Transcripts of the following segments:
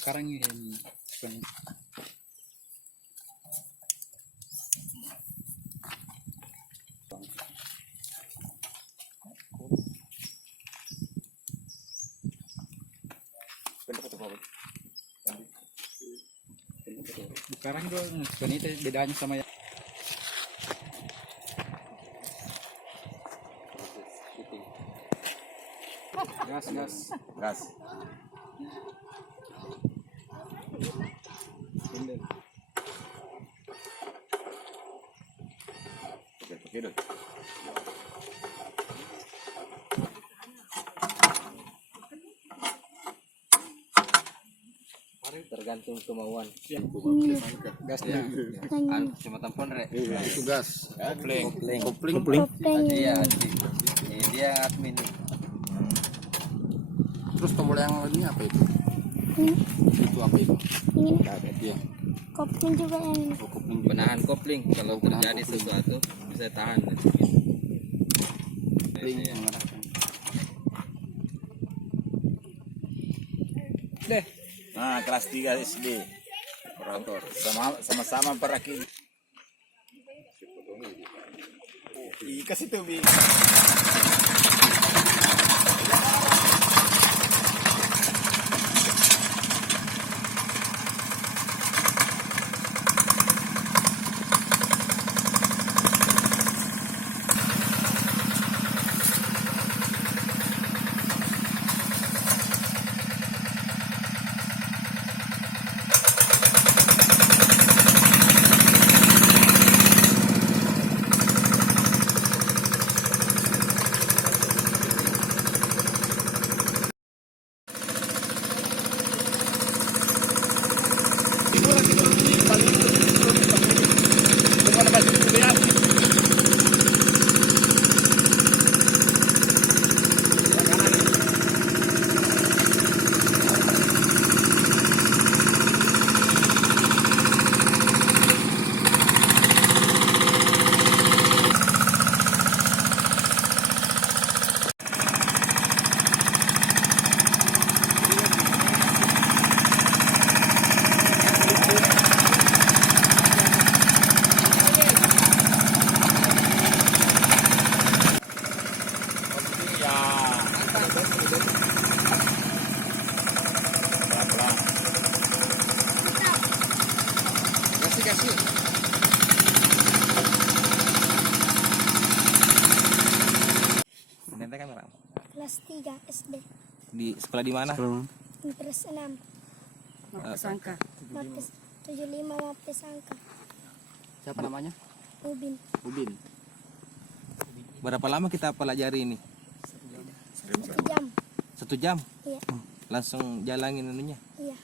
Sekarang ini sekarang juga ini bedanya sama yang gas. Tergantung kemauan. Gasnya Cuma tampon rek. itu gas. Kopling. Iya. Ini dia admin. Terus tombol yang ini apa itu? Itu apa itu? Ini Iya. kopling juga yang ini. Kopling Penahan kopling kalau terjadi sesuatu bisa tahan. kopling yang mengarahkan. Nah, kelas 3 SD. Operator. Sama-sama perakit. Kasih tuh, Bi. Kasih. Nanti kamera. Kelas 3 SD. Di sekolah di mana? Terus 6. Sangka. Mapes 75 Mapes Sangka. Siapa namanya? Ubin. Ubin. Berapa lama kita pelajari ini? 1 jam. 1 jam? Iya. Langsung jalanin anunya. Iya.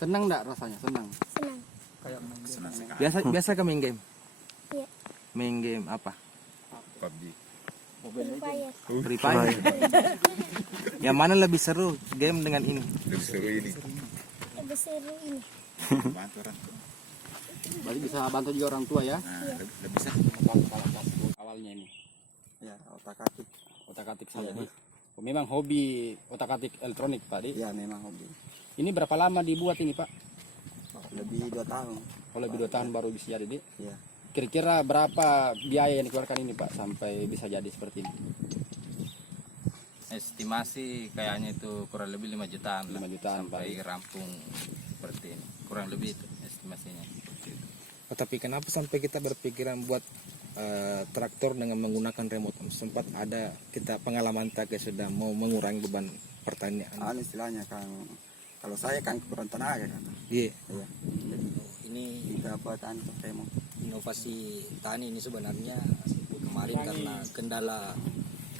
Senang enggak rasanya? Senang. Senang. Biasa ke main game? Iya. Main game apa? Free Fire. Free Fire. Yang mana lebih seru game dengan ini? Lebih seru ini. Berarti bisa bantu juga orang tua ya? Iya. Lebih seru. Awalnya ini. Ya, otak-atik. Otak-atik saja. Memang hobi otak-atik elektronik, Pak Di. Ya, memang hobi. Ini berapa lama dibuat ini, Pak? Lebih 2 tahun. Kalau lebih 2 tahun baru bisa jadi, Di. Ya. Kira-kira berapa biaya yang dikeluarkan ini, Pak, sampai bisa jadi seperti ini? Estimasi kayaknya itu kurang lebih 5 jutaan. 5 jutaan, Pak. sampai rampung seperti ini. Kurang lebih itu estimasinya. Oh, tapi kenapa sampai kita berpikiran buat traktor dengan menggunakan remote? Sempat ada kita pengalaman tak sudah mau mengurangi beban pertanian. Istilahnya kan, kalau saya kan kurang tenaga kan. Iya. Ya. Jadi Ini kita buat remote. inovasi tani ini sebenarnya kemarin karena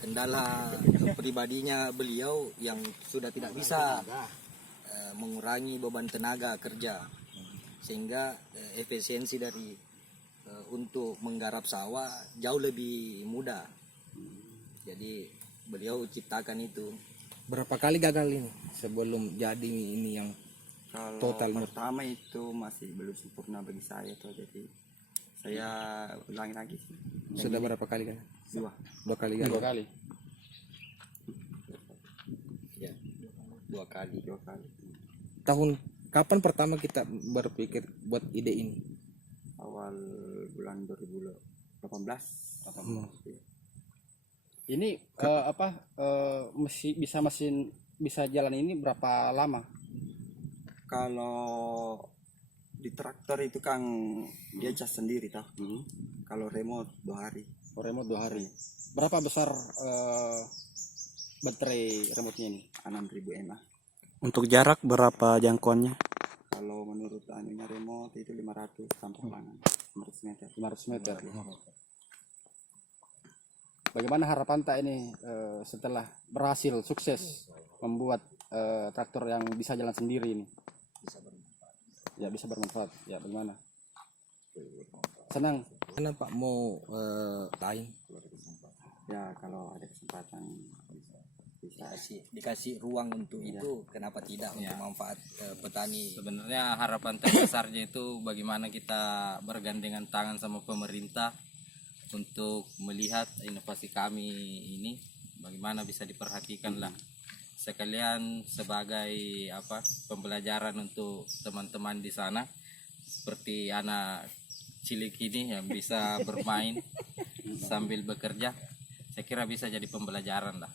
kendala pribadinya beliau yang sudah tidak bisa mengurangi beban tenaga kerja, sehingga efisiensi dari untuk menggarap sawah jauh lebih mudah. Jadi beliau ciptakan itu. Berapa kali gagal ini sebelum jadi ini yang Kalau Total. pertama itu masih belum sempurna bagi saya tuh, jadi saya ulangi lagi sih. Sudah berapa kali kan? 2 2 kali kan? 2 kali. Ya, 2 kali. Tahun kapan pertama kita berpikir buat ide ini? Awal bulan 2018. Ini bisa jalan ini berapa lama? Kalau di traktor itu kan dia cas sendiri tau. Kalau remote 2 hari. Oh, remote 2 hari. Berapa besar baterai remote-nya ini? 6.000 mAh. Untuk jarak berapa jangkauannya? Kalau menurut anunya remote itu 500 sampai 500 meter. 500 meter. Bagaimana harapan tak ini setelah berhasil sukses membuat traktor yang bisa jalan sendiri ini? Bisa bermanfaat. Ya, bagaimana? Senang. Mana Pak mau lain? Ya kalau ada kesempatan bisa. Dikasih ruang untuk itu, kenapa tidak untuk manfaat petani. Sebenarnya harapan terbesarnya itu bagaimana kita bergandengan tangan sama pemerintah untuk melihat inovasi kami ini bagaimana bisa diperhatikan lah, sekalian sebagai pembelajaran untuk teman-teman di sana seperti anak cilik ini yang bisa bermain sambil bekerja. Saya kira bisa jadi pembelajaran lah.